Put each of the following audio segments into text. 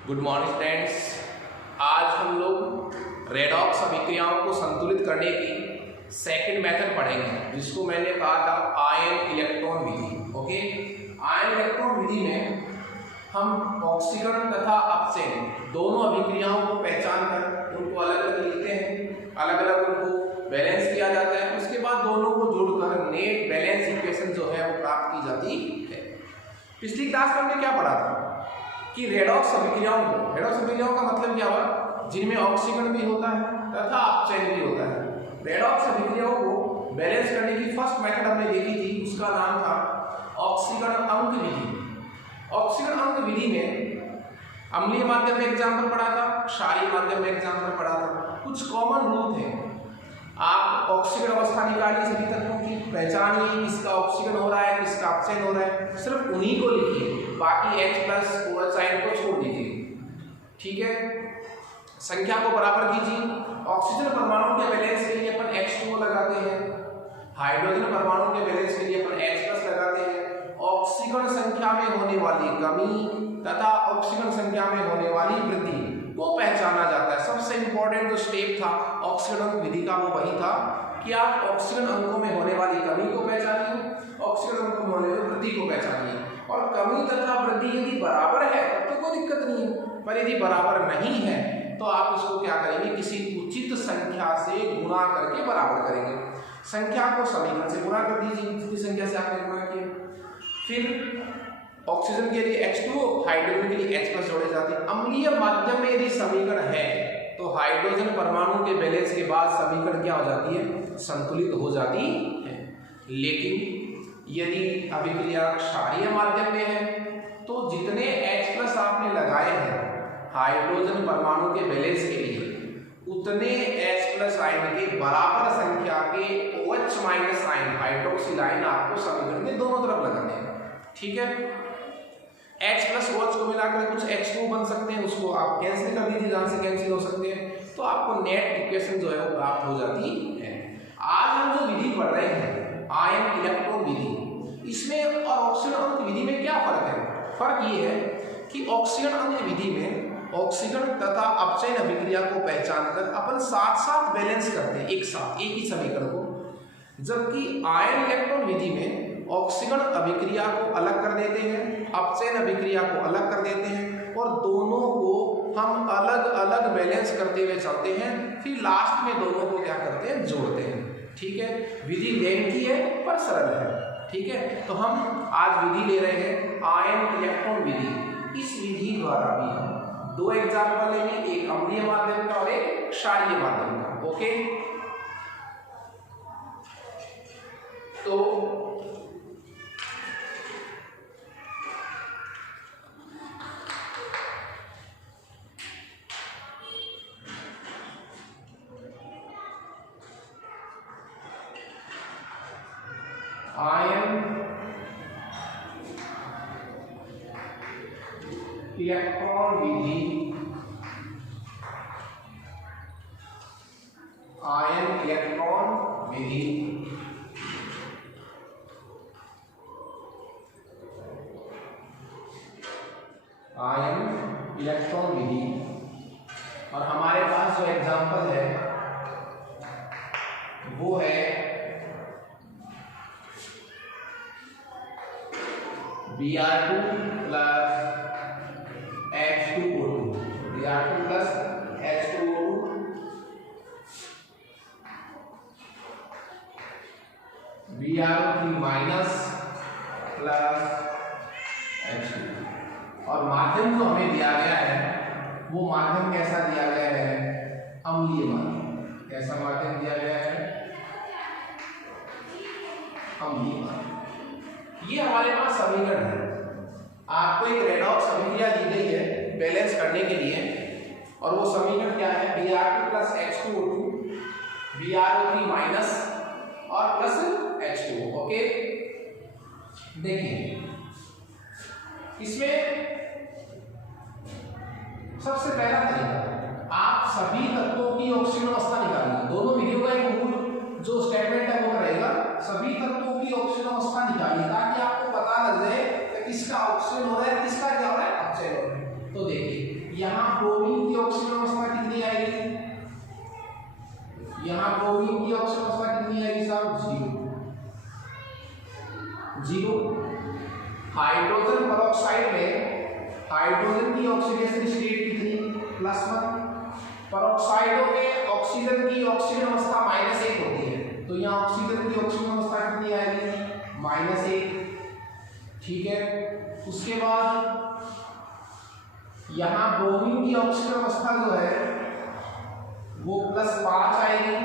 Good morning friends. आज हम लोग रेडॉक्स अभिक्रियाओं को संतुलित करने की सेकंड मेथड पढ़ेंगे, जिसको मैंने कहा था आयन इलेक्ट्रॉन विधि। ओके, आयन इलेक्ट्रॉन विधि में हम ऑक्सीकरण तथा अपचयन दोनों अभिक्रियाओं को पहचान कर उनको अलग अलग लिखते हैं, अलग अलग उनको बैलेंस किया जाता है। उसके बाद दोनों को जोड़कर नेट बैलेंस इक्वेशन जो है वो प्राप्त की जाती है। पिछली क्लास में हमने क्या पढ़ा था कि रेडॉक्स अभिक्रियाओं का मतलब क्या हुआ, जिनमें ऑक्सीकरण भी होता है तथा अपचयन भी होता है। रेडॉक्स अभिक्रियाओं को बैलेंस करने की फर्स्ट मेथड हमने देखी थी, उसका नाम था ऑक्सीकरण अंक विधि। ऑक्सीकरण अंक विधि में अम्लीय माध्यम में एग्जाम्पल पढ़ा था, क्षारीय माध्यम में एग्जाम्पल पढ़ा था। कुछ कॉमन रूल थे, आप ऑक्सीकरण अवस्था निकालिए, सभी तत्वों की पहचानिए, किसका ऑक्सीकरण हो रहा है, किसका अपचयन हो रहा है, सिर्फ उन्हीं को लिखिए, बाकी H प्लस OH साइन को छोड़ दीजिए। ठीक है, संख्या को बराबर कीजिए। ऑक्सीजन परमाणु के बैलेंस के लिए अपन H2O लगाते हैं, हाइड्रोजन परमाणु के बैलेंस के लिए अपन H प्लस लगाते हैं। ऑक्सीकरण संख्या में होने वाली कमी तथा ऑक्सीकरण संख्या में होने वाली वृद्धि को पहचाना जाता है। सबसे इंपॉर्टेंट जो स्टेप था ऑक्सीकरण अंक विधि का वो वही था कि आप ऑक्सीकरण अंकों में होने वाली कमी को पहचानिए, ऑक्सीकरण अंकों में होने वाली वृद्धि को पहचानिए। और कमी तथा वृद्धि यदि बराबर है तब तो कोई दिक्कत नहीं है, पर यदि बराबर नहीं है तो आप उसको क्या करेंगे, किसी उचित संख्या से गुणा करके बराबर करेंगे। संख्या को समीकरण से गुणा कर दीजिए, जिस संख्या से आपने गुणा किया। फिर ऑक्सीजन के लिए H2O, हाइड्रोजन के लिए H प्लस जोड़े जाते हैं। अम्लीय माध्यम में यदि समीकरण है तो हाइड्रोजन परमाणु के बैलेंस के बाद समीकरण क्या हो जाती है, संतुलित हो जाती है। लेकिन यदि अभिक्रिया क्षारीय माध्यम में है तो जितने H प्लस आपने लगाए हैं हाइड्रोजन परमाणु के बैलेंस के लिए, उतने H प्लस आयन के बराबर संख्या के OH minus ion hydroxyl ion आपको समीकरण में दोनों तरफ लगाने हैं। ठीक है, H प्लस OH को मिलाकर कुछ H2 बन सकते हैं, उसको आप कैंसिल कर दीजिए जहां से कैंसिल हो सकते हैं, तो आपको नेट इक्वेशन जो है वो प्राप्त हो जाती है। आज हम जो विधि पढ़ रहे हैं आयन इलेक्ट्रॉन विधि, इसमें और ऑक्सीकरण अंक विधि में क्या फर्क है? फर्क ये है कि ऑक्सीकरण अंक विधि में ऑक्सीकरण तथा अपचयन अभिक्रिया को पहचान कर अपन साथ साथ बैलेंस करते हैं एक साथ एक ही समीकरण को, जबकि आयन इलेक्ट्रॉन विधि में ऑक्सीकरण अभिक्रिया को अलग कर देते हैं, अपचयन अभिक्रिया को अलग कर देते हैं और दोनों को हम अलग अलग बैलेंस करते हुए चलते हैं, फिर लास्ट में दोनों को क्या करते हैं, जोड़ते हैं। ठीक है, विधि लेंथी है पर सरल है। ठीक है, तो हम आज विधि ले रहे हैं आयन इलेक्ट्रॉन विधि। इस विधि द्वारा भी हम दो एग्जाम्पल लेंगे, एक अम्लीय माध्यम का और एक क्षारीय माध्यम का। ओके, तो आयन इलेक्ट्रॉन विधि, आयन इलेक्ट्रॉन विधि आयन इलेक्ट्रॉन विधि। और हमारे पास जो एग्जांपल है वो है Br2 plus H2O2, Br2 plus H2O2, Br3 minus plus H2। और माध्यम जो हमें दिया गया है वो माध्यम कैसा दिया गया है, अम्लीय माध्यम। कैसा माध्यम दिया गया है, अम्लीय माध्यम। ये हमारे पास समीकरण है। आपको एक रेडॉक्स अभिक्रिया दी गई है बैलेंस करने के लिए, और वो समीकरण क्या है, Br2 plus H2O2, Br3 minus और प्लस H2O। ओके, देखिए इसमें सबसे पहला तरीका, आप सभी तत्वों की ऑक्सीजन अवस्था निकालिए। दोनों विधियों का एक मूल जो स्टेटमेंट है वो रहेगा, सभी तत्वों की ऑक्सीजन अवस्था निकालिए, ताकि आपको पता लग जाए कि किसका ऑक्सीजन हो रहा है, किसका क्या हो रहा है, अपचयन हो रहा है। तो देखिए हाइड्रोजन की ऑक्सीडेशन स्टेट कितनी, +1। पेरोक्साइडों में ऑक्सीजन की ऑक्सीजन अवस्था -1 होती है, तो यहाँ ऑक्सीजन की ऑक्सीजन अवस्था कितनी आएगी, -1। ठीक है, उसके बाद यहाँ ब्रोमीन की ऑक्सीजन अवस्था जो है वो +5 आएगी।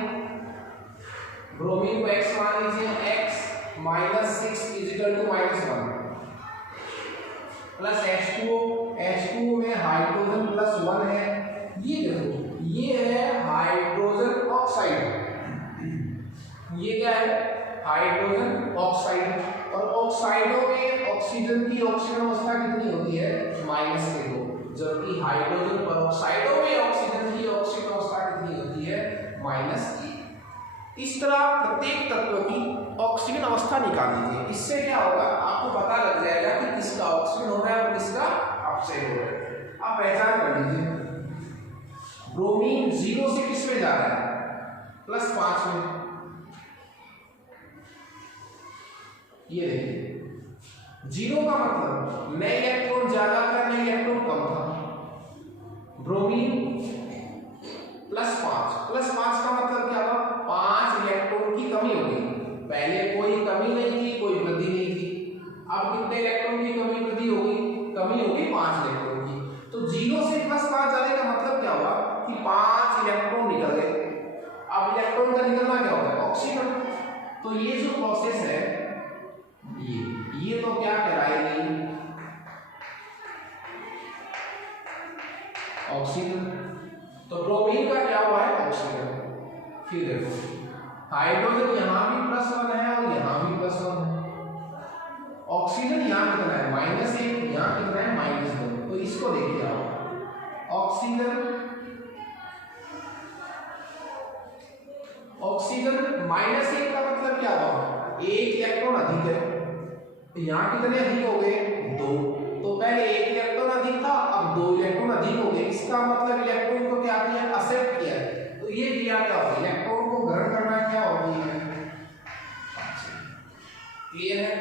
ब्रोमीन को x मान लीजिए, x -6 = -1 प्लस H2O में हाइड्रोजन +1 है। ये देखो, ये है हाइड्रोजन ऑक्साइड, ये क्या है, हाइड्रोजन ऑक्साइड। और ऑक्साइडों में ऑक्सीजन की ऑक्सीजन अवस्था कितनी होती है, -2, जबकि हाइड्रोजन पेरोक्साइडों में ऑक्सीजन की ऑक्सीजन अवस्था कितनी होती है, -1। इस तरह प्रत्येक तत्व की ऑक्सीजन अवस्था निकाल लीजिए। इससे क्या होगा, आपको पता लग जाएगा कि किसका ऑक्सीजन हो रहा है और किसका ऑक्सीजन हो रहा है। आप पहचान कर लीजिए। ब्रोमीन 0 से किस में जा रहा है, +5 में। ये देखिए 0 का मतलब नए इलेक्ट्रॉन ज्यादा था, नए इलेक्ट्रॉन कम था। ब्रोमीन +5 का मतलब क्या हुआ, 5 इलेक्ट्रॉन की कमी हो गई। पहले कोई कमी नहीं थी, कोई वृद्धि नहीं थी, अब कितने इलेक्ट्रॉन की कमी वृद्धि हो गई, कमी हो गई 5 इलेक्ट्रॉन की। तो 0 से +5 जाने का मतलब क्या हुआ कि 5 इलेक्ट्रॉन निकल गए। अब इलेक्ट्रॉन का निकलना क्या होता है, ऑक्सीजन। तो ये जो प्रोसेस है, ये तो क्या कहलाएगी, ऑक्सीजन। तो ब्रोमीन का क्या हुआ है, ऑक्सीजन। फिर देखो हाइड्रोजन यहाँ भी +1 है और यहाँ भी +1 है। ऑक्सीजन यहाँ कितना है, -1, यहाँ कितना है, -2। तो इसको देखिए आप, ऑक्सीजन -1 का मतलब क्या हुआ, 1 इलेक्ट्रॉन अधिक है। यहाँ कितने अधिक हो गए, 2। तो पहले 1 इलेक्ट्रॉन अधिक था, अब 2 इलेक्ट्रॉन अधिक हो गए। इसका मतलब इलेक्ट्रॉन को क्या किया, एक्सेप्ट किया। तो ये क्रिया क्या होती है, इलेक्ट्रॉन को ग्रहण करना क्या होती है, क्लियर है।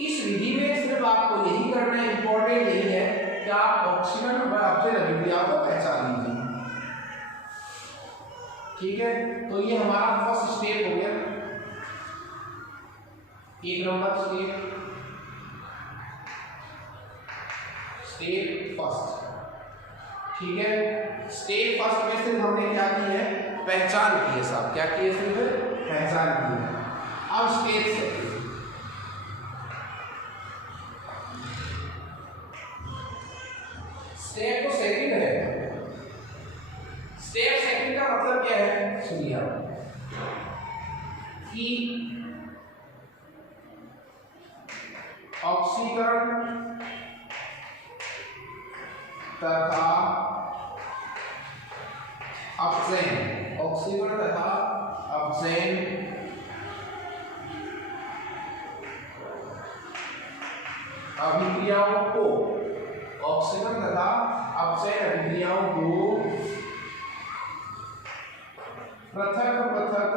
इस विधि में सिर्फ आपको यही करना है, इंपॉर्टेंट यही है कि आप ऑक्सीजन व ऑक्सीजन अभिक्रिया को पहचान लीजिए। ठीक है, तो ये हमारा फर्स्ट स्टेप हो गया, 1 नंबर स्टेप फर्स्ट। ठीक है, स्टेप फर्स्ट में सिर्फ हमने क्या की है, पहचान की है साहब, क्या की है, सिर्फ पहचान की है। अब स्टेप सेकंड, स्टेप तो सेकंड है। स्टेप सेकंड का मतलब क्या है, सुनिए कि ऑक्सीकरण तथा अपचयन, ऑक्सीकरण तथा अपचयन अभिक्रियाओं को, ऑक्सीकरण तथा अपचयन अभिक्रियाओं को पृथक पृथक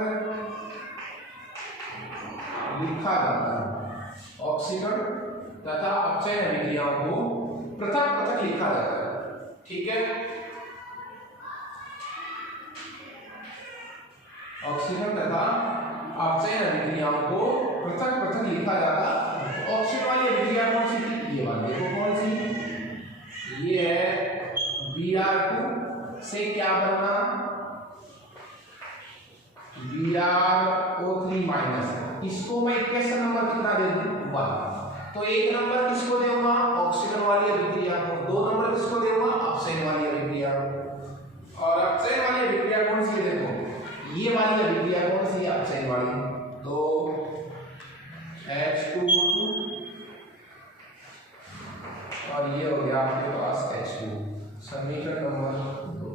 लिखा जाता है। ऑक्सीकरण तथा अपचयन अभिक्रियाओं को पृथक पृथक लिखा जाता है। ठीक है, ऑक्सीजन तथा अपचयन अभिक्रियाओं को पृथक पृथक लिखा जाता है। ऑक्सीजन वाली अभिक्रिया कौन सी थी, ये वाली देखो कौन सी, ये है Br2 से क्या बनना, Br O3-। इसको मैं इक्वेशन नंबर कितना दे दूं, 1। तो 1 नंबर किसको दूंगा, ऑक्सीजन वाली अभिक्रिया को। 2 नंबर किसको दूंगा, अपचयन वाली अभिक्रिया। और अपचयन वाली अभिक्रिया कौन सी है, देखो ये वाली अभिक्रिया कौन सी है, अपचयन वाली। तो H2O2 और ये हो गया आपके पास H2, समीकरण नंबर 2।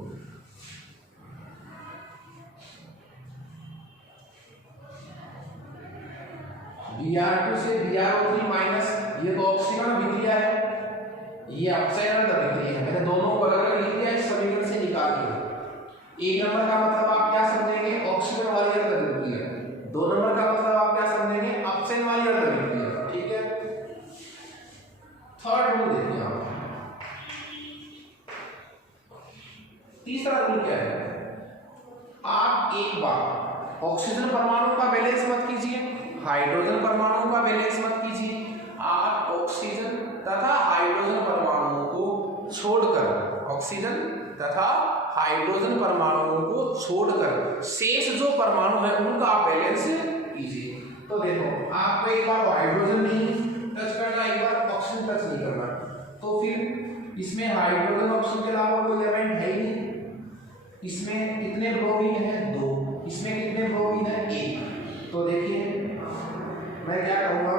Br2 से Br O3-, ये तो ऑक्सीजन अभिक्रिया है, ये अपचयन अभिक्रिया है। मैंने दोनों को अलग अलग लिख दिया इस समीकरण से निकाल के। 1 नंबर का मतलब आप क्या समझेंगे, ऑक्सीजन वाली अर्ध अभिक्रिया। 2 नंबर का मतलब आप क्या समझेंगे, अपचयन वाली अर्ध अभिक्रिया। ठीक है, थर्ड रूल देखिए आप, तीसरा रूल क्या है, आप एक बार ऑक्सीजन परमाणु का बैलेंस मत कीजिए, हाइड्रोजन परमाणु का बैलेंस मत कीजिए, आप ऑक्सीजन तथा हाइड्रोजन परमाणुओं को छोड़कर, ऑक्सीजन तथा हाइड्रोजन परमाणुओं को छोड़कर शेष जो परमाणु है उनका आप बैलेंस कीजिए। तो देखो आपको एक बार हाइड्रोजन नहीं टच करना, एक बार ऑक्सीजन टच नहीं करना, तो फिर इसमें हाइड्रोजन ऑक्सीजन के अलावा कोई एलिमेंट है ही नहीं। इसमें कितने ब्रोमीन है, 2, इसमें कितने ब्रोमीन है, 1। तो देखिए मैं क्या कहूँगा,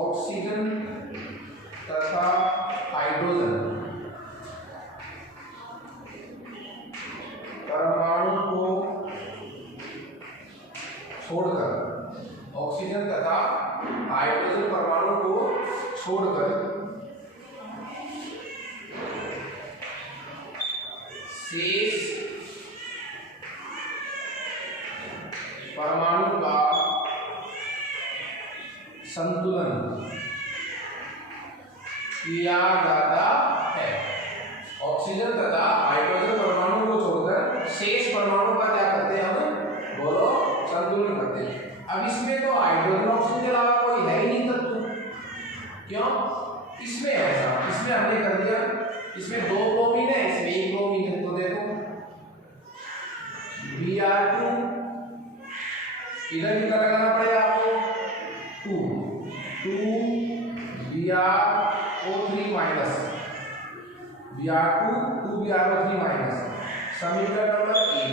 ऑक्सीजन तथा हाइड्रोजन परमाणु को छोड़कर, ऑक्सीजन तथा हाइड्रोजन परमाणु को छोड़कर शेष परमाणु का संतुलन किया जाता है। ऑक्सीजन तथा हाइड्रोजन परमाणु को छोड़कर शेष परमाणु का क्या करते हैं हम, बोलो, संतुलन करते हैं। अब इसमें तो हाइड्रोजन ऑक्सीजन के अलावा कोई है ही नहीं तत्व, क्यों, इसमें ऐसा, इसमें हमने कर दिया, इसमें 2 ब्रोमीन है, इसमें 1 ब्रोमीन है। तो देखो Br2, इधर कितना लगाना पड़ेगा आपको, 2 Br O3 minus, Br2 2 Br O3 minus, समीकरण नंबर 1।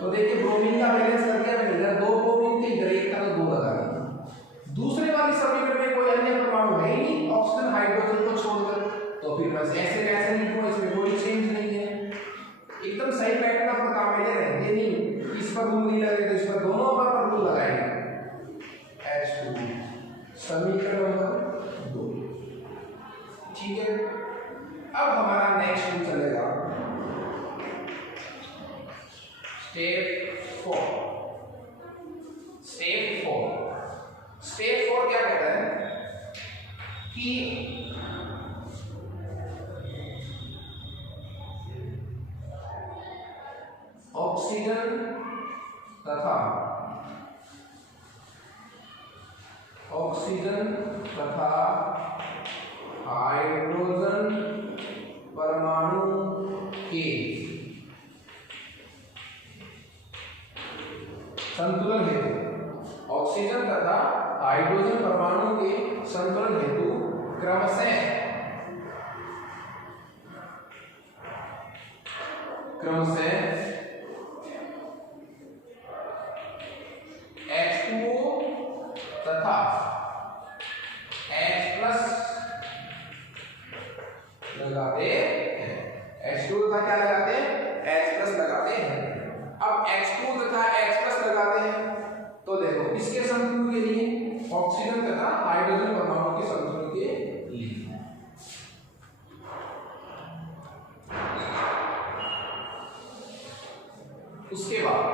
तो देखिए ब्रोमीन का बैलेंस कर दिया मैंने, इधर 2 ब्रोमीन थे, इधर 1 था तो 2 लगा दिया। दूसरे वाली समीकरण में कोई अन्य परमाणु है ही नहीं ऑक्सीजन हाइड्रोजन को छोड़कर, तो फिर बस ऐसे कैसे लिखो, इसमें कोई चेंज नहीं है, एकदम सही पैटर्न अपना काम में ले रहे हैं। ये नहीं इस पर रूल नहीं लगे तो इस पर दोनों पर रूल लगाएंगे। H2 समीकरण नंबर 2, ठीक है। अब हमारा नेक्स्ट रूल चलेगा स्टेप 4। स्टेप 4 क्या कहता है कि ऑक्सीजन तथा हाइड्रोजन परमाणु के संतुलन हेतु, ऑक्सीजन तथा हाइड्रोजन परमाणु के संतुलन हेतु क्रमशः H2O तथा H+ लगाते हैं। H2 तथा क्या लगाते हैं, H+ लगाते हैं। अब H2 तथा H+ लगाते हैं तो देखो इसके संतुलन के लिए, ऑक्सीजन तथा हाइड्रोजन परमाणु के संतुलन के लिए उसके बाद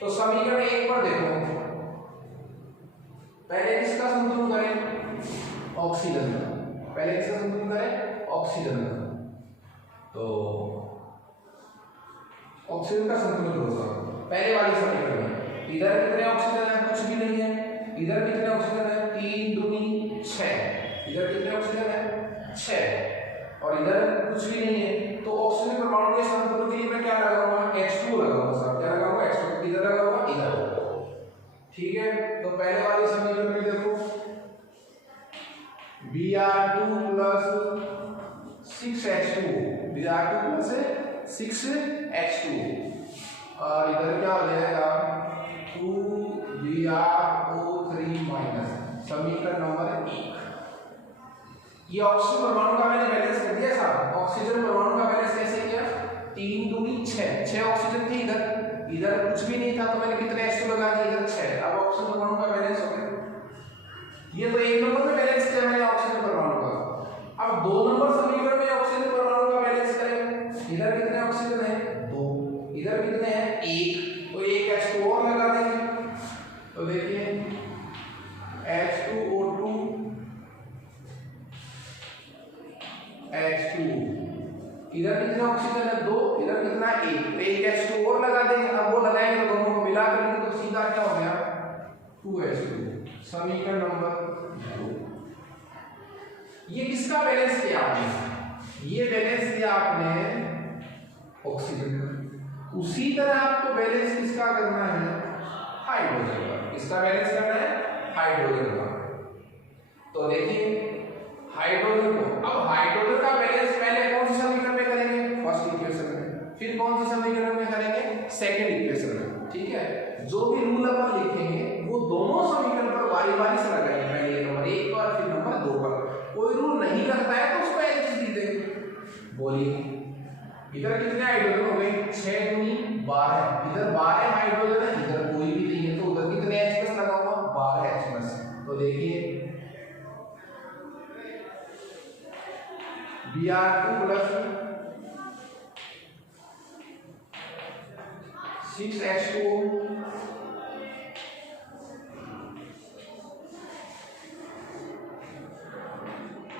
तो समीकरण 1 पर देखो, पहले किसका संतुलन करें, ऑक्सीजन का, पहले किसका संतुलन करें, ऑक्सीजन का। तो ऑक्सीजन का संतुलन होगा पहले वाली समीकरण में, इधर कितने ऑक्सीजन है, कुछ भी नहीं है, इधर कितने ऑक्सीजन है, 3 दूनी 6, इधर कितने ऑक्सीजन है, 6, और इधर कुछ भी नहीं है। तो ऑक्सीजन परमाणु के संतुलन के लिए मैं क्या लगाऊंगा, H2 लगाऊंगा सर, क्या लगाऊंगा, H2, इधर लगाऊंगा, इधर, ठीक है। तो पहले वाली समीकरण में देखो Br2 + 6H2, Br2 + 6H2, और इधर क्या हो जाएगा, 2BrO3 माइनस, समीकरण नंबर 1। ये ऑक्सीजन परमाणु का मैंने बैलेंस कर दिया साहब, ऑक्सीजन परमाणु का बैलेंस कैसे किया, 3 दूनी 6 ऑक्सीजन थे, इधर कुछ भी नहीं था तो मैंने कितने H2 लगा दिए, इधर 6। अब ऑक्सीजन परमाणु का बैलेंस हो गया। ये तो 1 नंबर में बैलेंस किया मैंने ऑक्सीजन परमाणु का। अब 2 नंबर समीकरण में ऑक्सीजन परमाणु का बैलेंस करें, इधर कितने ऑक्सीजन है, 2, इधर कितने हैं, 1, तो 1 H2 और लगा देंगे। तो देखिए H2O2 H इधर कितना ऑक्सीजन है 2, इधर कितना 1, तो एक H2 और लगा देंगे। अब वो लगाएंगे तो दोनों को मिला करेंगे तो सीधा क्या हो गया 2H2, समीकरण नंबर 2। ये किसका बैलेंस किया आपने? ये बैलेंस किया आपने ऑक्सीजन का। उसी तरह आपको बैलेंस किसका करना है? हाइड्रोजन का। किसका बैलेंस करना है? हाइड्रोजन का। तो देखिए हाइड्रोजन को, अब हाइड्रोजन का बैलेंस पहले कौन सी समीकरण में करेंगे? फर्स्ट इक्वेशन में। फिर कौन सी समीकरण में करेंगे? सेकंड इक्वेशन में। ठीक है, जो भी रूल अपन लिखेंगे वो दोनों समीकरण पर बारी-बारी से लगाएंगे, पहले नंबर 1 पर फिर नंबर 2 पर। कोई रूल नहीं लगता है तो उसको ऐसे लिख देंगे। बोलिए इधर कितने हाइड्रोजन हो गए? 6 दूनी 12, इधर 12 हाइड्रोजन है, इधर कोई भी नहीं है, तो उधर कितने H+ लगा हुआ? 12 H+। तो देखिए Br2 + 6H2O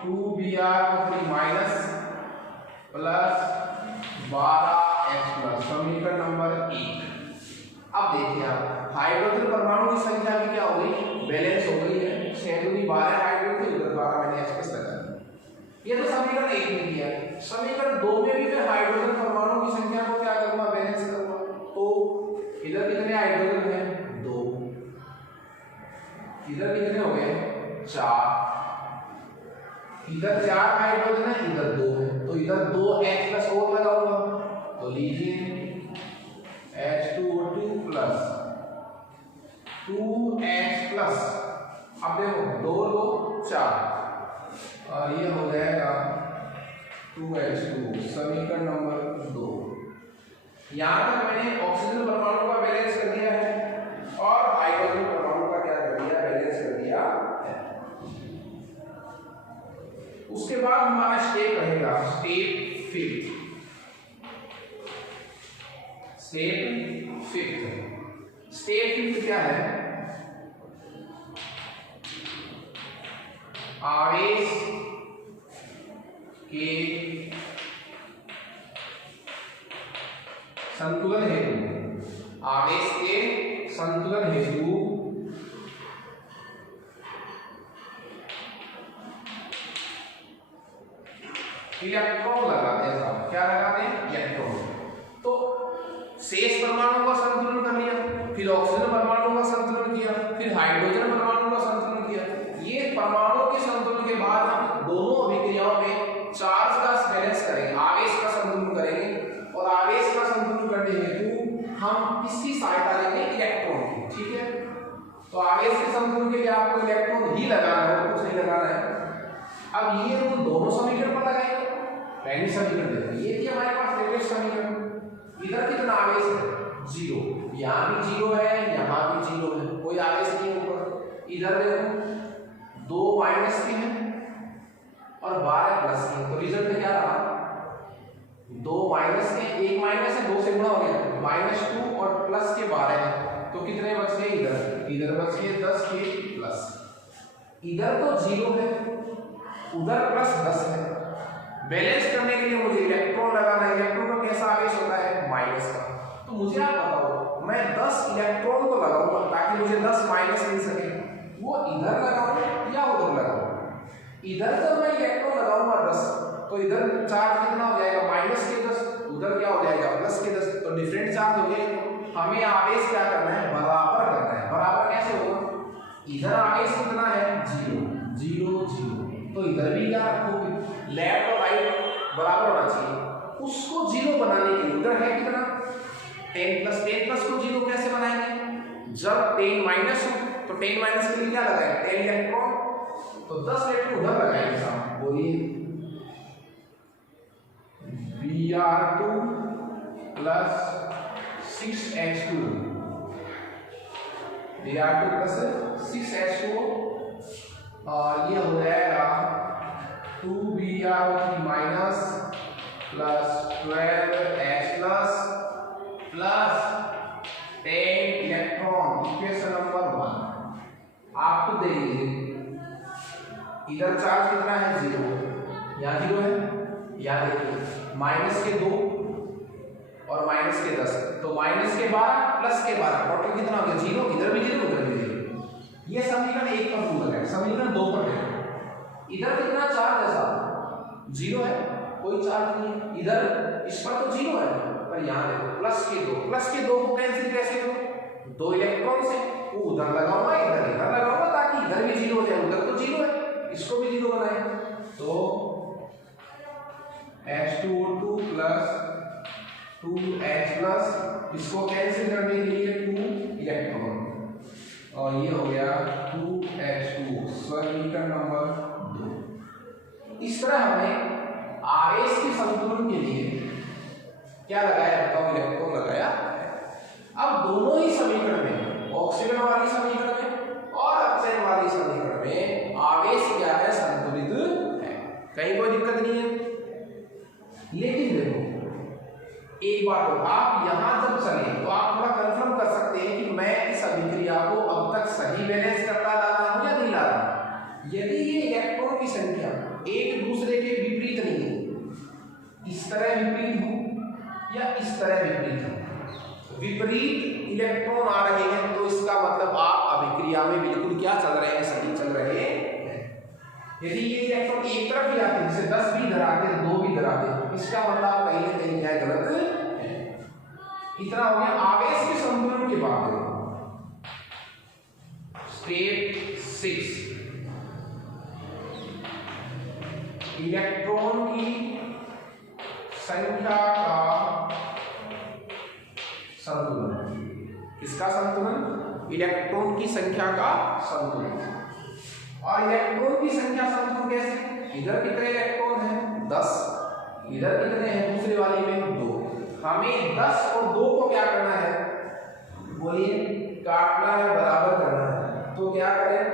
2Br3 minus plus 12H+, समीकरण नंबर 1। अब देखिए आप हाइड्रोजन परमाणु की संख्या भी क्या हो गई? बैलेंस हो गई है। 6 दूनी 12 हाइड्रोजन थे, उधर 12 मैंने H+ लगा दिया। ये तो समीकरण 1 में किया। समीकरण 2 में भी मैं हाइड्रोजन परमाणु की संख्या को क्या करूंगा? बैलेंस करूंगा। तो इधर कितने हाइड्रोजन हैं? 2, इधर कितने हो गए? 4, इधर 4 हाइड्रोजन है, इधर 2 है, तो इधर 2H+ और लगाऊंगा। तो लीजिए H2O2 + 2H+, अब देखो 2 2 4 और ये हो जाएगा 2H2, समीकरण नंबर 2। यहाँ तक मैंने ऑक्सीजन परमाणु का बैलेंस कर दिया है और हाइड्रोजन परमाणु का क्या कर दिया? बैलेंस कर दिया है। उसके बाद हमारा स्टेप रहेगा स्टेप 5। स्टेप 5 क्या है? आवेश के संतुलन हेतु, आवेश के संतुलन हेतु इलेक्ट्रॉन लगाते हैं। साहब क्या लगाते हैं? इलेक्ट्रॉन। तो शेष परमाणु का संतुलन कर लिया, फिर ऑक्सीजन परमाणु का संतुलन किया, फिर हाइड्रोजन परमाणु का संतुलन किया। ये परमाणु के संतुलन के बाद हम दोनों अभिक्रियाओं में चार्ज का बैलेंस करेंगे, आवेश का संतुलन करेंगे। और आवेश का संतुलन करने हेतु हम किसकी सहायता लेंगे? इलेक्ट्रॉन की। ठीक है, तो आवेश के संतुलन के लिए आपको इलेक्ट्रॉन ही लगाना है, कुछ नहीं लगाना है। अब ये रूल दोनों समीकरण पर लगाएंगे। पहली समीकरण देखो, ये थी हमारे पास लेटेस्ट समीकरण। इधर कितना आवेश है? 0, यहाँ भी 0 है, यहाँ भी 0 है, कोई आवेश नहीं ऊपर। इधर देखो 2 माइनस के हैं और 12 प्लस के, तो रिजल्ट क्या रहा? 2 माइनस के, 1 माइनस है, 2 से गुणा हो गया, -2 और प्लस के 12 है, तो कितने बच गए? इधर बच गए 10 के प्लस। इधर तो 0 है, उधर प्लस 10 है। बैलेंस करने के लिए मुझे इलेक्ट्रॉन लगाना है। इलेक्ट्रॉन का कैसा आवेश होता है? माइनस का। तो मुझे आप बताओ, मैं 10 इलेक्ट्रॉन तो लगाऊंगा ताकि मुझे 10 माइनस मिल सके। वो इधर लगाऊं या उधर लगाऊं? इधर जब मैं इलेक्ट्रॉन लगाऊंगा 10, तो इधर चार्ज कितना हो जाएगा? -10, उधर क्या हो जाएगा? +10, तो डिफरेंट चार्ज हो जाएगा। हमें आवेश क्या करना है? बराबर करना है। बराबर कैसे होगा? इधर आवेश कितना है? 0 0 0, तो इधर भी क्या रखोगे? लेफ्ट और राइट बराबर होना चाहिए। उसको 0 बनाने के लिए उधर है कितना? 10 को 0 कैसे बनाएंगे? जब 10 माइनस हो तो 10 माइनस के लिए क्या लगाएंगे? 10 इलेक्ट्रॉन, तो 10 इलेक्ट्रॉन उधर लगाएंगे। साहब बोलिए Br2 + 6H2, Br2 + 6H2O, और ये हो जाएगा 2Br3 minus plus 12H+ plus 10 electron. Equation number 1 आपको दे दीजिए। इधर चार्ज कितना है? 0, यहाँ 0 है, यहाँ देखिए माइनस के 2 और माइनस के 10, तो माइनस के 12 प्लस के 12, टोटल कितना हो गया 0, इधर भी 0 उधर भी 0। ये समीकरण 1 पर प्रूव करें। समीकरण 2 पर देखो, इधर कितना चार्ज है साहब 0 है, कोई चार्ज नहीं है, इधर इस पर तो 0 है, पर यहाँ देखो प्लस के 2, प्लस के 2 को कैंसिल कैसे करो, 2 इलेक्ट्रॉन से वो उधर लगाऊंगा इधर लगाऊंगा ताकि इधर भी 0 हो जाए, उधर तो 0 है, इसको भी 0 बनाए, तो H2O2 प्लस 2H प्लस, इसको कैंसिल करने के लिए 2 इलेक्ट्रॉन, और ये हो गया 2H2, समीकरण नंबर 2। इस तरह हमने आवेश के संतुलन के लिए क्या लगाया बताओ, इलेक्ट्रॉन लगाया। अब दोनों ही समीकरण में, ऑक्सीजन वाली समीकरण में और अपचयन वाली समीकरण में आवेश क्या है, संतुलित है, कहीं कोई दिक्कत नहीं है। लेकिन देखो एक बात हो, आप यहां जब चले तो आप थोड़ा कंफर्म कर सकते हैं कि मैं इस अभिक्रिया को अब तक सही बैलेंस करता ला रहा हूं या नहीं ला रहा हूं। यदि ये इलेक्ट्रॉन की संख्या एक दूसरे के विपरीत नहीं है, इस तरह विपरीत हो या इस तरह विपरीत हो, विपरीत इलेक्ट्रॉन आ रहे हैं, तो इसका मतलब आप अभिक्रिया में बिल्कुल क्या चल रहे हैं, सही चल रहे हैं। यदि ये इलेक्ट्रॉन एक तरफ ही आते, जैसे 10 भी इधर आते 2 भी इधर आते, इसका मतलब कहीं ना कहीं क्या गलत है। इतना हो गया आवेश के संतुलन के बाद। स्टेप 6, इलेक्ट्रॉन की संख्या का संतुलन। किसका संतुलन, इलेक्ट्रॉन की संख्या का संतुलन। और इलेक्ट्रॉन की संख्या संतुलन कैसे, इधर कितने इलेक्ट्रॉन हैं 10, इधर कितने हैं दूसरे वाले में 2, हमें 10 और 2 को क्या करना है, बोलिए काटना है, बराबर करना है। तो क्या करें,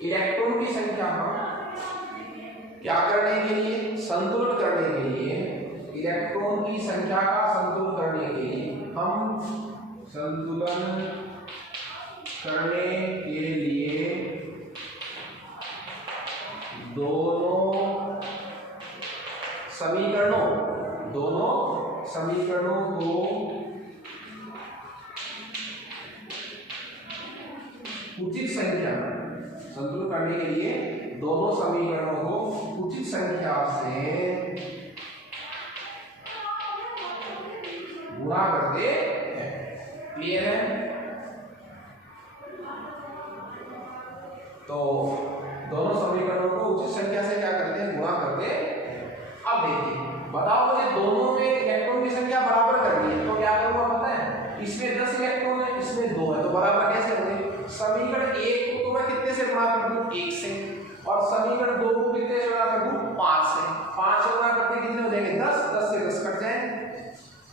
इलेक्ट्रॉन की संख्या का क्या करने के लिए, संतुलन करने के लिए, इलेक्ट्रॉन की संख्या का संतुलन करने के लिए हम संतुलन करने के लिए दोनों समीकरणों को उचित संख्या, संतुलन करने के लिए दोनों समीकरणों को उचित संख्या से गुणा करते हैं। क्लियर है। तो दोनों समीकरणों को उचित संख्या से क्या करते हैं, गुणा करते हैं। अब देखिए बताओ, मुझे दोनों में इलेक्ट्रॉन की संख्या बराबर करनी है, तो क्या करूंगा पता है, इसमें 10 इलेक्ट्रॉन है, इसमें 2 है, तो बराबर कैसे होंगे, समीकरण 1 को तो मैं कितने से गुणा कर दूं 1 से, और समीकरण 2 को कितने से गुणा कर दूं 5 से। 5 से गुणा करते कितने हो जाएंगे 10, 10 से 10 कट जाए,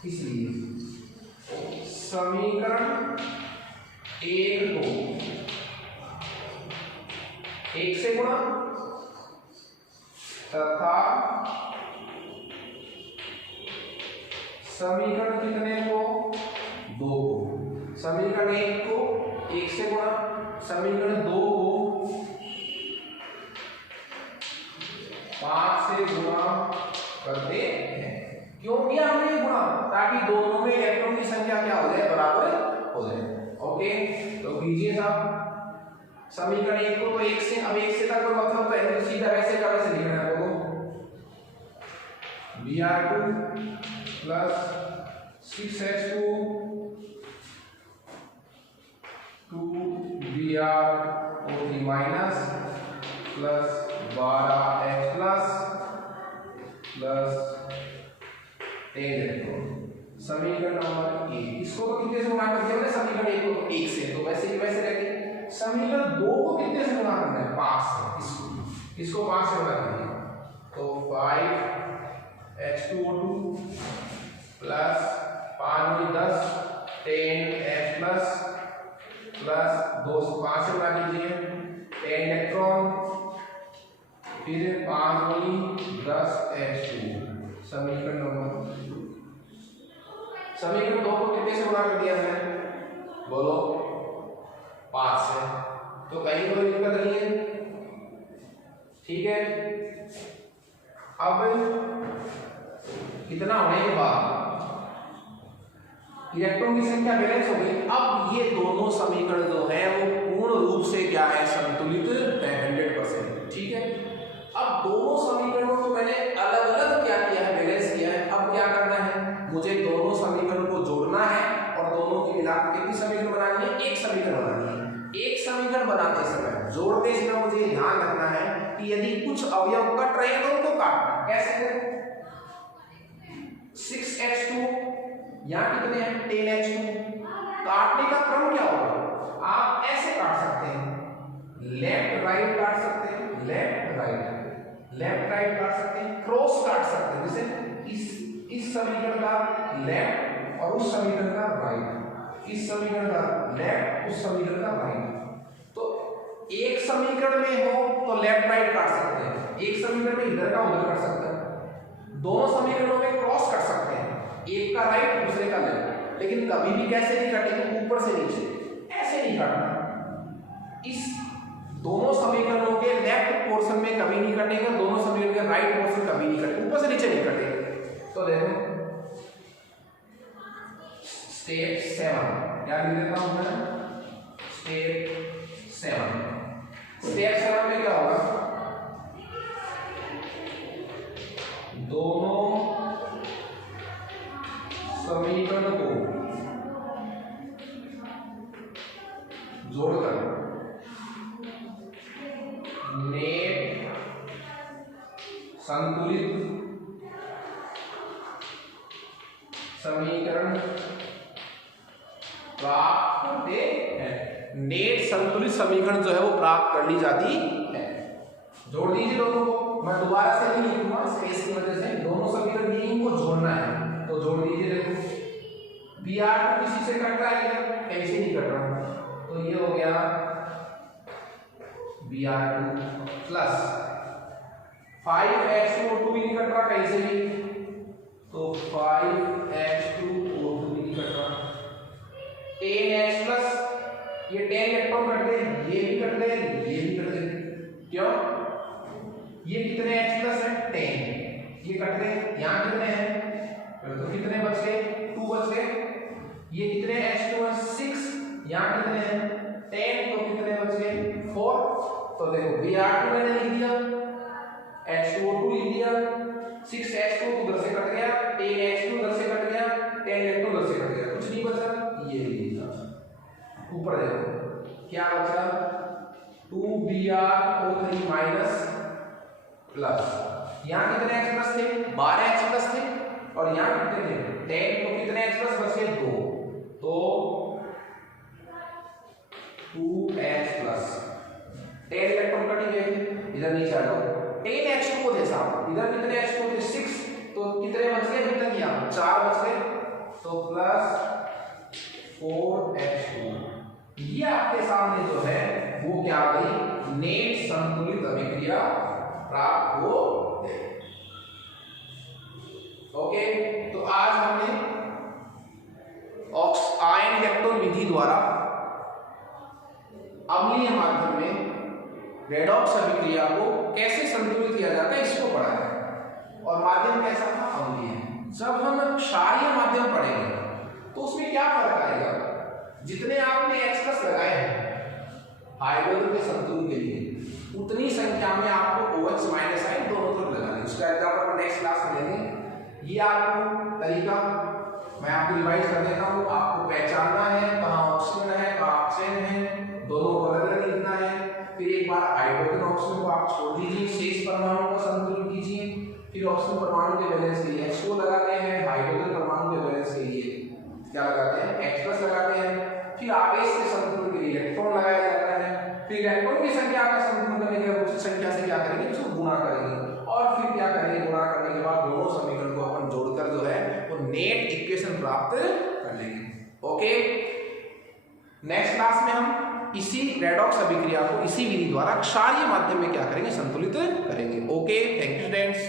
इसलिए समीकरण 1 को 1 से गुणा तथा समीकरण कितने को 2 को, समीकरण 1 को 1 से गुणा, समीकरण 2 को 5 से गुणा करते हैं। क्यों किया हमने गुणा, ताकि दोनों में इलेक्ट्रॉन की संख्या क्या हो जाए, बराबर हो जाए। ओके, तो कीजिए साहब, समीकरण 1 को तो 1 से, अब 1 से तक कोई मतलब तो है, सीधा वैसे का वैसे लिखना है आपको, Br2 plus 6H2 2Br minus plus 12H plus 10 electron. समीकरण नंबर 1, इसको तो कितने से गुणा कर दिया हमने, समीकरण 1 को 1 से, तो वैसे ही वैसे रह गए। समीकरण 2 को कितने से गुणा करना है, 5 से, इसको 5 से गुणा कर दिया, तो 5H2O2 प्लस 5 × 10 10H प्लस 2 से 5 से गुणा कीजिए 10 इलेक्ट्रॉन, फिर 5 × 10H2, समीकरण नंबर 2। समीकरण 2 को कितने से गुणा कर दिया हमने, बोलो 5 से, तो कहीं कोई दिक्कत नहीं है। ठीक है, अब इतना होने के बाद इलेक्ट्रॉन की संख्या बैलेंस हो गई। अब ये दोनों समीकरण जो है वो पूर्ण रूप से क्या है, संतुलित है 100%। ठीक है, अब दोनों समीकरणों को मैंने अलग अलग क्या किया है, बैलेंस किया है। अब क्या करना है, मुझे दोनों समीकरणों को जोड़ना है और दोनों की मिलाकर कितनी समीकरण बनानी है, एक समीकरण बनानी है। एक समीकरण बनाते समय, जोड़ते समय मुझे ध्यान रखना है कि यदि कुछ अवयव कट रहे हैं तो उनको काटना। कैसे करें, 6H2 यहाँ कितने हैं, 10H2। काटने का क्रम क्या होगा, आप ऐसे काट सकते हैं, लेफ्ट राइट काट सकते हैं, लेफ्ट राइट काट सकते हैं, क्रॉस काट सकते हैं, जैसे इस समीकरण का लेफ्ट और उस समीकरण का राइट, इस समीकरण का लेफ्ट उस समीकरण का राइट। तो एक समीकरण में हो तो लेफ्ट राइट काट सकते हैं, एक समीकरण में इधर का उधर कर सकते हैं, दोनों समीकरणों में क्रॉस कर सकते हैं, एक का राइट दूसरे का लेफ्ट। लेकिन कभी भी कैसे नहीं काटेंगे, ऊपर से नीचे, ऐसे नहीं काटना। इस दोनों समीकरणों के लेफ्ट पोर्शन में कभी नहीं कटेगा, दोनों समीकरण के राइट पोर्शन कभी नहीं कटेगा, ऊपर से नीचे नहीं कटेगा। तो देखो स्टेप 7 क्या लिख देता हूं मैं, स्टेप 7 में क्या होगा, दोनों समीकरण को जोड़कर नेट संतुलित समीकरण प्राप्त करते हैं। नेट संतुलित समीकरण जो है वो प्राप्त कर ली जाती है। जोड़ दीजिए दोनों को, मैं दोबारा से नहीं लिखूंगा स्पेस की वजह से, दोनों समीकरण भी इनको जोड़ना है। तो जोड़ दीजिए, देखो Br2 किसी से कट रहा है क्या, ऐसे नहीं कट रहा, तो ये हो गया Br2 प्लस 5H2O2 भी नहीं कट रहा कहीं से भी, तो 5H2O2 भी नहीं कट रहा। 10H प्लस ये 10 इलेक्ट्रॉन कट गए, ये भी कट गए, ये भी कट गए। क्यों, ये कितने H प्लस है, 10, ये कट गए। यहाँ कितने हैं, तो कितने बच गए, 2 बच गए। ये कितने H2 है, 6, यहाँ कितने हैं 10, तो कितने बच गए 4। तो देखो Br2 मैंने लिख दिया, H2O2 लिख दिया, 6H2 उधर से कट गया, 10H2 उधर से कट गया, 10H2 उधर से कट गया, कुछ नहीं बचा, ये लिख दिया। ऊपर देखो क्या बचा, 2Br O3 माइनस प्लस, यहाँ कितने H प्लस थे, 12 H प्लस थे, और यहाँ कितने थे 10, तो कितने H प्लस बच गए 2, तो 2H प्लस 10 इलेक्ट्रॉन कट गए, इधर नीचे आ जाओ। 10H2 थे साहब, इधर कितने H2 थे 6, तो कितने बच गए अभी तक, यहाँ 4 बच गए, तो प्लस 4H2। ये आपके सामने जो है वो क्या आ गई, नेट संतुलित अभिक्रिया प्राप्त हो गई। ओके, तो आज हमने आयन इलेक्ट्रॉन विधि द्वारा अम्लीय माध्यम में रेडॉक्स अभिक्रिया को कैसे संतुलित किया जाता है इसको पढ़ा है। और माध्यम कैसा था, अम्लीय। जब हम क्षारीय माध्यम पढ़ेंगे तो उसमें क्या फर्क आएगा, जितने आपने H+ लगाए हैं हाइड्रोजन के संतुलन के लिए, उतनी संख्या में आपको OH- आयन दोनों तरफ लगाने। उसका एग्जांपल नेक्स्ट क्लास में लेंगे। ये आपको तरीका मैं आपको रिवाइज कर देता हूँ। आपको पहचानना है कहाँ ऑक्सीजन है कहाँ ऑक्सीजन है, दोनों को अलग अलग लिखना है। फिर एक बार हाइड्रोजन ऑक्सीजन को आप छोड़ दीजिए, शेष परमाणु का संतुलन कीजिए। फिर ऑक्सीजन परमाणु के बैलेंस के लिए H2 लगाते हैं, हाइड्रोजन परमाणु के बैलेंस के लिए क्या लगाते हैं, H+ लगाते हैं। फिर आवेश के संतुलन के लिए इलेक्ट्रॉन लगाया जाता है। फिर इलेक्ट्रॉन की संख्या का संतुलन करने के बाद उस संख्या से क्या करेंगे, उसको गुणा करेंगे, और फिर क्या करेंगे, गुणा करने के बाद दोनों समीकरण को अपन जोड़कर जो है वो नेट इक्वेशन प्राप्त कर लेंगे। ओके, नेक्स्ट क्लास में हम इसी रेडॉक्स अभिक्रिया को इसी विधि द्वारा क्षारीय माध्यम में क्या करेंगे, संतुलित करेंगे। Okay, thank you students.